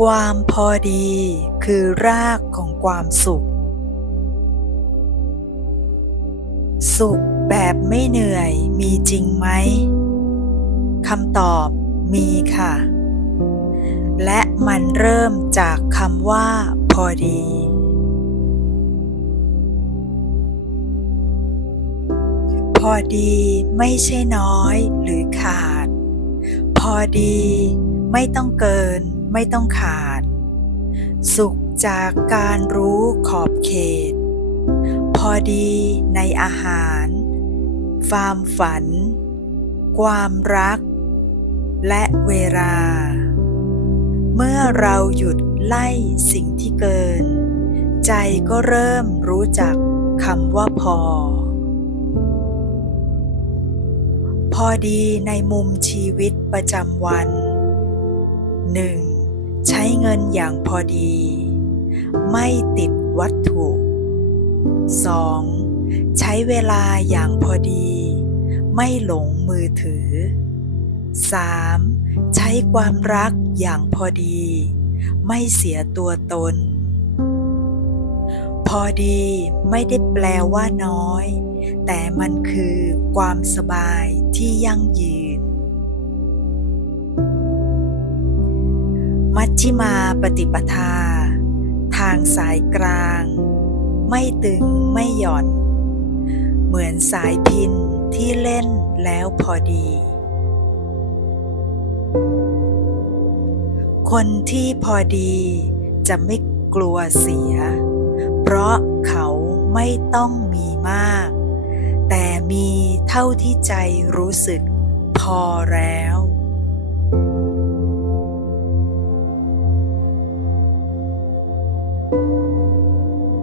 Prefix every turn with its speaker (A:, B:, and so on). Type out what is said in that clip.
A: ความพอดีคือรากของความสุข สุขแบบไม่เหนื่อยมีจริงไหมคำตอบมีค่ะ และมันเริ่มจากคำว่าพอดี พอดีไม่ใช่น้อยหรือขาด พอดีไม่ต้องเกิน ไม่ต้องขาด สุขจากการรู้ขอบเขต พอดีในอาหาร ความฝัน ความรัก และเวลา เมื่อเราหยุดไล่สิ่งที่เกิน ใจก็เริ่มรู้จักคำว่าพอ พอดีในมุมชีวิตประจำวัน 1. ใช้เงินอย่างพอดี ไม่ติดวัตถุ 2. ใช้เวลาอย่างพอดี ไม่หลงมือถือ 3. ใช้ความรักอย่างพอดี ไม่เสียตัวตน พอดีไม่ได้แปลว่าน้อย แต่มันคือความสบายที่ยั่งยืน มัชฌิมาปฏิปทา ทางสายกลาง ไม่ตึงไม่หย่อน เหมือนสายพินที่เล่นแล้วพอดี คนที่พอดีจะไม่กลัวเสีย เพราะเขาไม่ต้องมีมาก แต่มีเท่าที่ใจรู้สึกพอแล้ว